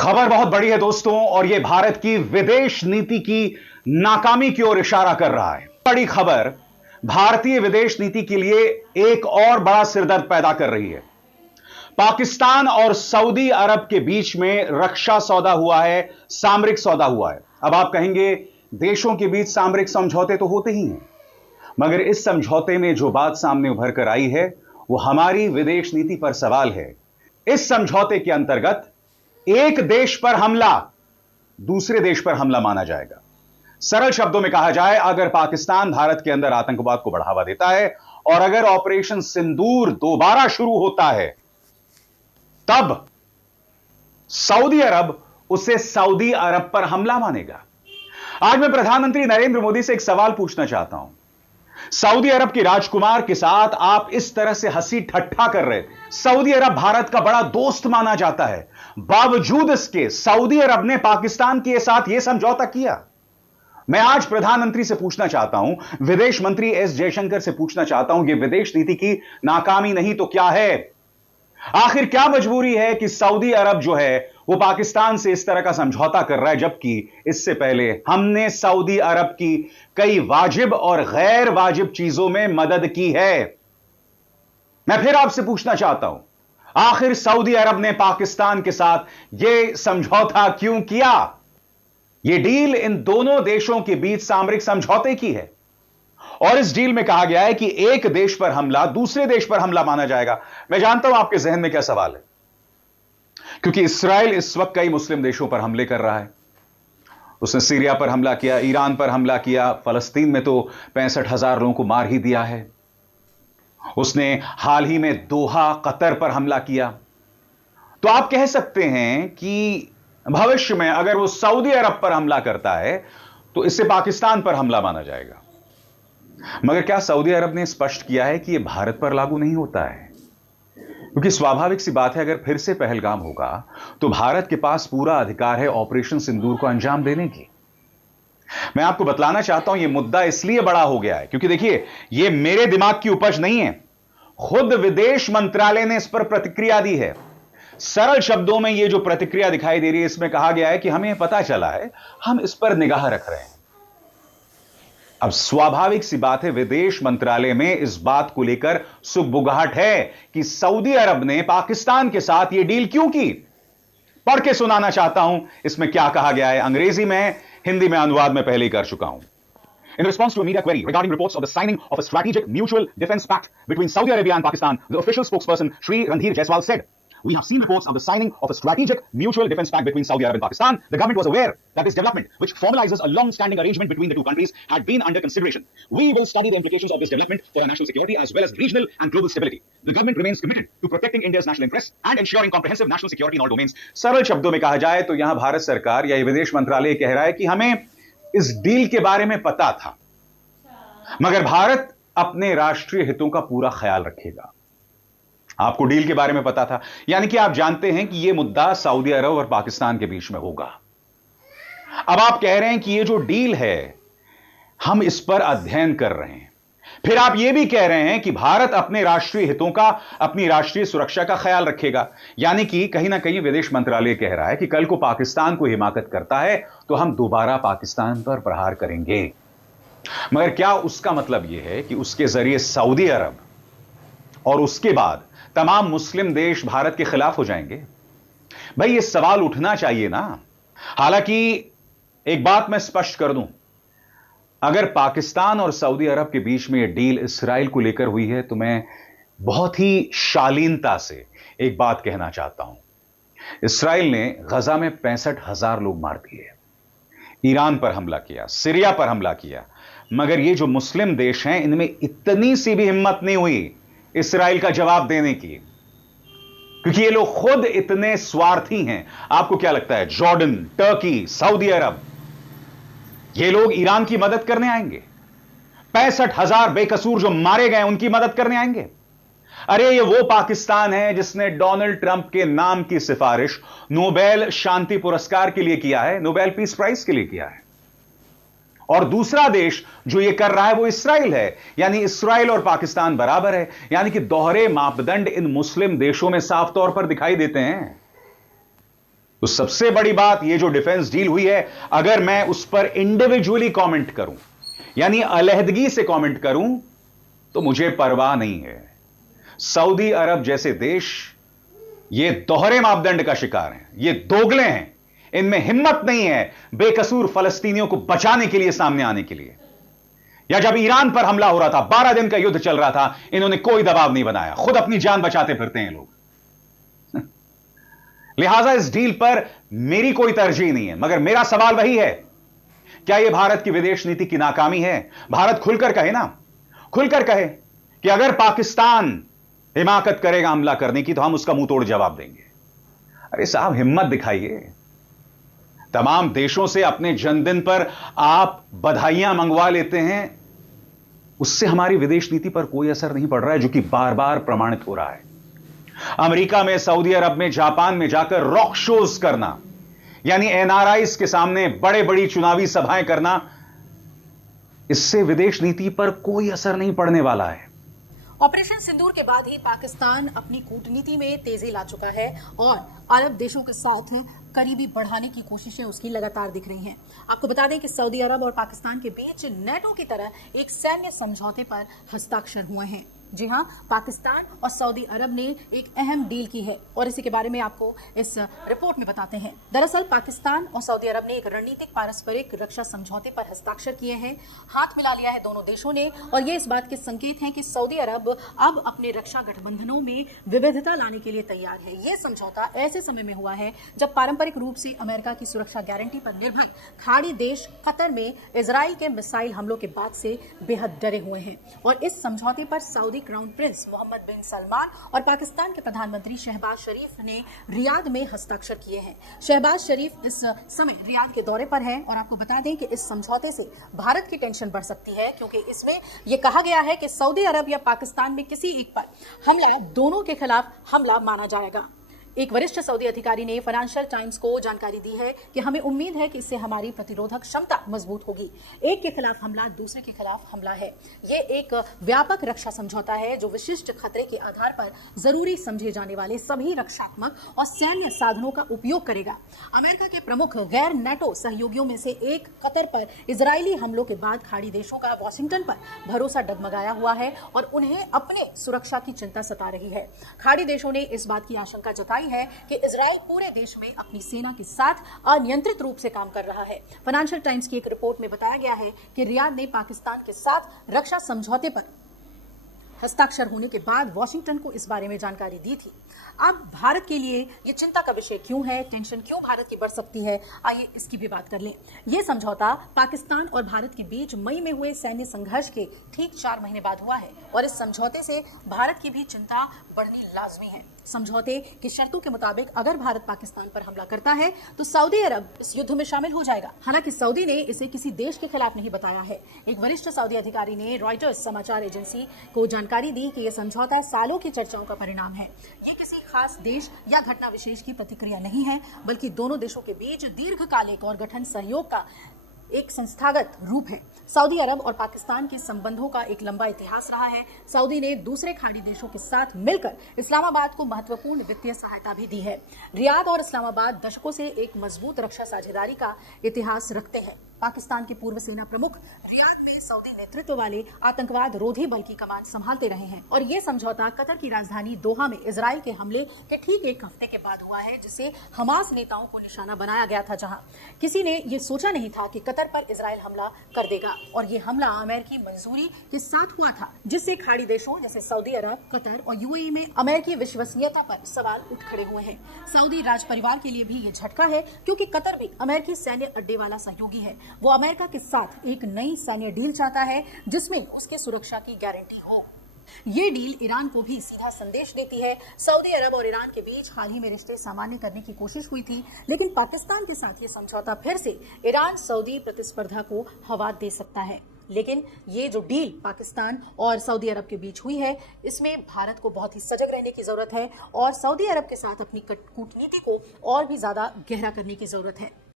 खबर बहुत बड़ी है दोस्तों, और यह भारत की विदेश नीति की नाकामी की ओर इशारा कर रहा है। बड़ी खबर भारतीय विदेश नीति के लिए एक और बड़ा सिरदर्द पैदा कर रही है। पाकिस्तान और सऊदी अरब के बीच में रक्षा सौदा हुआ है, सामरिक सौदा हुआ है। अब आप कहेंगे देशों के बीच सामरिक समझौते तो होते ही हैं, मगर इस समझौते में जो बात सामने उभर कर आई है वो हमारी विदेश नीति पर सवाल है। इस समझौते के अंतर्गत एक देश पर हमला दूसरे देश पर हमला माना जाएगा। सरल शब्दों में कहा जाए, अगर पाकिस्तान भारत के अंदर आतंकवाद को बढ़ावा देता है और अगर ऑपरेशन सिंदूर दोबारा शुरू होता है, तब सऊदी अरब उसे सऊदी अरब पर हमला मानेगा। आज मैं प्रधानमंत्री नरेंद्र मोदी से एक सवाल पूछना चाहता हूं। सऊदी अरब के राजकुमार के साथ आप इस तरह से हंसी ठट्ठा कर रहे थे। सऊदी अरब भारत का बड़ा दोस्त माना जाता है, बावजूद इसके सऊदी अरब ने पाकिस्तान के साथ यह समझौता किया। मैं आज प्रधानमंत्री से पूछना चाहता हूं, विदेश मंत्री एस जयशंकर से पूछना चाहता हूं, यह विदेश नीति की नाकामी नहीं तो क्या है? आखिर क्या मजबूरी है कि सऊदी अरब जो है वो पाकिस्तान से इस तरह का समझौता कर रहा है, जबकि इससे पहले हमने सऊदी अरब की कई वाजिब और गैर वाजिब चीजों में मदद की है। मैं फिर आपसे पूछना चाहता हूं, आखिर सऊदी अरब ने पाकिस्तान के साथ यह समझौता क्यों किया? यह डील इन दोनों देशों के बीच सामरिक समझौते की है और इस डील में कहा गया है कि एक देश पर हमला दूसरे देश पर हमला माना जाएगा। मैं जानता हूं आपके जहन में क्या सवाल है, क्योंकि इस्राएल इस वक्त कई मुस्लिम देशों पर हमले कर रहा है। उसने सीरिया पर हमला किया, ईरान पर हमला किया, फलस्तीन में तो 65,000 लोगों को मार ही दिया है। उसने हाल ही में दोहा कतर पर हमला किया। तो आप कह सकते हैं कि भविष्य में अगर वो सऊदी अरब पर हमला करता है तो इससे पाकिस्तान पर हमला माना जाएगा। मगर क्या सऊदी अरब ने स्पष्ट किया है कि यह भारत पर लागू नहीं होता है? क्योंकि स्वाभाविक सी बात है, अगर फिर से पहलगाम होगा तो भारत के पास पूरा अधिकार है ऑपरेशन सिंदूर को अंजाम देने की। मैं आपको बतलाना चाहता हूं, यह मुद्दा इसलिए बड़ा हो गया है क्योंकि देखिए, यह मेरे दिमाग की उपज नहीं है, खुद विदेश मंत्रालय ने इस पर प्रतिक्रिया दी है। सरल शब्दों में यह जो प्रतिक्रिया दिखाई दे रही है, इसमें कहा गया है कि हमें पता चला है, हम इस पर निगाह रख रहे हैं। अब स्वाभाविक सी बात है, विदेश मंत्रालय में इस बात को लेकर सुगबुगाहट है कि सऊदी अरब ने पाकिस्तान के साथ यह डील क्यों की। पढ़ के सुनाना चाहता हूं इसमें क्या कहा गया है। अंग्रेजी में, हिंदी में अनुवाद में पहले ही कर चुका हूं। In response to a media query regarding reports of the signing of a strategic mutual defense pact between Saudi Arabia and Pakistan, the official spokesperson Shri Randhir Jaiswal said, "We have seen reports of the signing of a strategic mutual defense pact between Saudi Arabia and Pakistan. The government was aware that this development, which formalizes a long-standing arrangement between the two countries, had been under consideration. We will study the implications of this development for our national security as well as regional and global stability. The government remains committed to protecting India's national interests and ensuring comprehensive national security in all domains." सरल शब्दों में कहा जाए तो यहां भारत सरकार या विदेश मंत्रालय कह रहा है कि हमें इस डील के बारे में पता था, मगर भारत अपने राष्ट्रीय हितों का पूरा ख्याल रखेगा। आपको डील के बारे में पता था, यानी कि आप जानते हैं कि यह मुद्दा सऊदी अरब और पाकिस्तान के बीच में होगा। अब आप कह रहे हैं कि यह जो डील है हम इस पर अध्ययन कर रहे हैं। फिर आप यह भी कह रहे हैं कि भारत अपने राष्ट्रीय हितों का, अपनी राष्ट्रीय सुरक्षा का ख्याल रखेगा। यानी कि कहीं ना कहीं विदेश मंत्रालय कह रहा है कि कल को पाकिस्तान को हिमाकत करता है तो हम दोबारा पाकिस्तान पर प्रहार करेंगे। मगर क्या उसका मतलब यह है कि उसके जरिए सऊदी अरब और उसके बाद तमाम मुस्लिम देश भारत के खिलाफ हो जाएंगे? भाई यह सवाल उठना चाहिए ना। हालांकि एक बात मैं स्पष्ट कर दूं, अगर पाकिस्तान और सऊदी अरब के बीच में यह डील इसराइल को लेकर हुई है तो मैं बहुत ही शालीनता से एक बात कहना चाहता हूं। इसराइल ने गजा में 65,000 लोग मार दिए, ईरान पर हमला किया, सीरिया पर हमला किया, मगर ये जो मुस्लिम देश हैं इनमें इतनी सी भी हिम्मत नहीं हुई इसराइल का जवाब देने की, क्योंकि ये लोग खुद इतने स्वार्थी हैं। आपको क्या लगता है जॉर्डन, टर्की, सऊदी अरब, ये लोग ईरान की मदद करने आएंगे? 65,000 बेकसूर जो मारे गए उनकी मदद करने आएंगे? अरे ये वो पाकिस्तान है जिसने डोनाल्ड ट्रंप के नाम की सिफारिश नोबेल शांति पुरस्कार के लिए किया है, नोबेल पीस प्राइज के लिए किया है। और दूसरा देश जो यह कर रहा है वो इसराइल है। यानी इसराइल और पाकिस्तान बराबर है। यानी कि दोहरे मापदंड इन मुस्लिम देशों में साफ तौर पर दिखाई देते हैं। तो सबसे बड़ी बात, ये जो डिफेंस डील हुई है, अगर मैं उस पर इंडिविजुअली कमेंट करूं, यानी अलहदगी से कमेंट करूं, तो मुझे परवाह नहीं है। सऊदी अरब जैसे देश ये दोहरे मापदंड का शिकार हैं, ये दोगले हैं, इनमें हिम्मत नहीं है बेकसूर फलस्तीनियों को बचाने के लिए सामने आने के लिए। या जब ईरान पर हमला हो रहा था, 12 दिन का युद्ध चल रहा था, इन्होंने कोई दबाव नहीं बनाया, खुद अपनी जान बचाते फिरते हैं लोग। लिहाजा इस डील पर मेरी कोई तरजीह नहीं है, मगर मेरा सवाल वही है, क्या यह भारत की विदेश नीति की नाकामी है? भारत खुलकर कहे ना, खुलकर कहे कि अगर पाकिस्तान हिमाकत करेगा हमला करने की, तो हम उसका मुंह तोड़ जवाब देंगे। अरे साहब, हिम्मत दिखाइए। तमाम देशों से अपने जन्मदिन पर आप बधाइयां मंगवा लेते हैं, उससे हमारी विदेश नीति पर कोई असर नहीं पड़ रहा है, जो कि बार बार प्रमाणित हो रहा है। अमेरिका में, सऊदी अरब में, जापान में जाकर रॉक शोज करना, यानी एनआरआईज के सामने बड़े बड़ी चुनावी सभाएं करना, इससे विदेश नीति पर कोई असर नहीं पड़ने वाला है। ऑपरेशन सिंदूर के बाद ही पाकिस्तान अपनी कूटनीति में तेजी ला चुका है और अरब देशों के साथ करीबी बढ़ाने की कोशिशें उसकी लगातार दिख रही हैं। आपको बता दें कि सऊदी अरब और पाकिस्तान के बीच नेटो की तरह एक सैन्य समझौते पर हस्ताक्षर हुए हैं। जी हां, पाकिस्तान और सऊदी अरब ने एक अहम डील की है और इसी के बारे में आपको इस रिपोर्ट में बताते हैं। दरअसल पाकिस्तान और सऊदी अरब ने एक रणनीतिक पारस्परिक रक्षा समझौते पर हस्ताक्षर किए हैं, हाथ मिला लिया है दोनों देशों ने, और ये इस बात के संकेत हैं कि सऊदी अरब अब अपने रक्षा गठबंधनों में विविधता लाने के लिए तैयार है। यह समझौता ऐसे समय में हुआ है जब पारंपरिक रूप से अमेरिका की सुरक्षा गारंटी पर निर्भर खाड़ी देश कतर में इजराइल के मिसाइल हमलों के बाद से बेहद डरे हुए हैं। और इस समझौते पर सऊदी क्राउन प्रिंस मोहम्मद बिन सलमान और पाकिस्तान के प्रधानमंत्री शहबाज शरीफ ने रियाद में हस्ताक्षर किए हैं। शहबाज शरीफ इस समय रियाद के दौरे पर हैं और आपको बता दें कि इस समझौते से भारत की टेंशन बढ़ सकती है, क्योंकि इसमें यह कहा गया है कि सऊदी अरब या पाकिस्तान में किसी एक पर हमला दोनों के खिलाफ हमला माना जाएगा। एक वरिष्ठ सऊदी अधिकारी ने फाइनेंशियल टाइम्स को जानकारी दी है कि हमें उम्मीद है कि इससे हमारी प्रतिरोधक क्षमता मजबूत होगी। एक के खिलाफ हमला दूसरे के खिलाफ हमला है। ये एक व्यापक रक्षा समझौता है जो विशिष्ट खतरे के आधार पर जरूरी समझे जाने वाले सभी रक्षात्मक और सैन्य साधनों का उपयोग करेगा। अमेरिका के प्रमुख गैर नेटो सहयोगियों में से एक कतर पर इजरायली हमलों के बाद खाड़ी देशों का वॉशिंगटन पर भरोसा डगमगाया हुआ है और उन्हें अपने सुरक्षा की चिंता सता रही है। खाड़ी देशों ने इस बात की आशंका जताई है कि इजराइल पूरे देश में अपनी सेना के साथ अनियंत्रित रूप से काम कर रहा है। फाइनेंशियल टाइम्स की एक रिपोर्ट में बताया गया है कि रियाद ने पाकिस्तान के साथ रक्षा समझौते पर हस्ताक्षर होने के बाद वॉशिंगटन को इस बारे में जानकारी दी थी। अब भारत के लिए ये चिंता का विषय क्यों है, टेंशन क्यों भारत की बढ़ सकती है, आइए इसकी भी बात कर लें। ये समझौता पाकिस्तान और भारत के बीच मई में हुए सैन्य संघर्ष के ठीक 4 महीने बाद हुआ है और इस समझौते से भारत की भी चिंता बढ़नी लाजमी है। समझौते की शर्तों के मुताबिक अगर भारत पाकिस्तान पर हमला करता है तो सऊदी अरब इस युद्ध में शामिल हो जाएगा। हालांकि सऊदी ने इसे किसी देश के खिलाफ नहीं बताया है। एक वरिष्ठ सऊदी अधिकारी ने रॉयटर्स समाचार एजेंसी को जानकारी दी कि यह समझौता सालों की चर्चाओं का परिणाम है। ये किसी खास देश या घटना विशेष की प्रतिक्रिया नहीं है, बल्कि दोनों देशों के बीच दीर्घकालिक और गठन सहयोग का एक संस्थागत रूप है। सऊदी अरब और पाकिस्तान के संबंधों का एक लंबा इतिहास रहा है। सऊदी ने दूसरे खाड़ी देशों के साथ मिलकर इस्लामाबाद को महत्वपूर्ण वित्तीय सहायता भी दी है। रियाद और इस्लामाबाद दशकों से एक मजबूत रक्षा साझेदारी का इतिहास रखते हैं। पाकिस्तान के पूर्व सेना प्रमुख रियाद में सऊदी नेतृत्व वाले आतंकवाद रोधी बल की कमान संभालते रहे हैं और यह समझौता कतर की राजधानी दोहा में इजराइल के हमले के ठीक एक हफ्ते के बाद हुआ है, जिसे हमास नेताओं को निशाना बनाया गया था, जहां किसी ने यह सोचा नहीं था कि कतर पर इजराइल हमला कर देगा। और यह हमला अमेरिकी मंजूरी के साथ हुआ था, जिससे खाड़ी देशों जैसे सऊदी अरब, कतर और यूएई में अमेरिकी विश्वसनीयता पर सवाल उठ खड़े हुए हैं। सऊदी राज परिवार के लिए भी ये झटका है, क्योंकि कतर भी अमेरिकी सैन्य अड्डे वाला सहयोगी है। वो अमेरिका के साथ एक नई सैन्य डील चाहता है जिसमें उसके सुरक्षा की गारंटी हो। ये डील ईरान को भी सीधा संदेश देती है। सऊदी अरब और ईरान के बीच हाल ही में रिश्ते सामान्य करने की कोशिश हुई थी, लेकिन पाकिस्तान के साथ ये समझौता फिर से ईरान सऊदी प्रतिस्पर्धा को हवा दे सकता है। लेकिन ये जो डील पाकिस्तान और सऊदी अरब के बीच हुई है, इसमें भारत को बहुत ही सजग रहने की जरूरत है और सऊदी अरब के साथ अपनी कूटनीति को और भी ज्यादा गहरा करने की जरूरत है।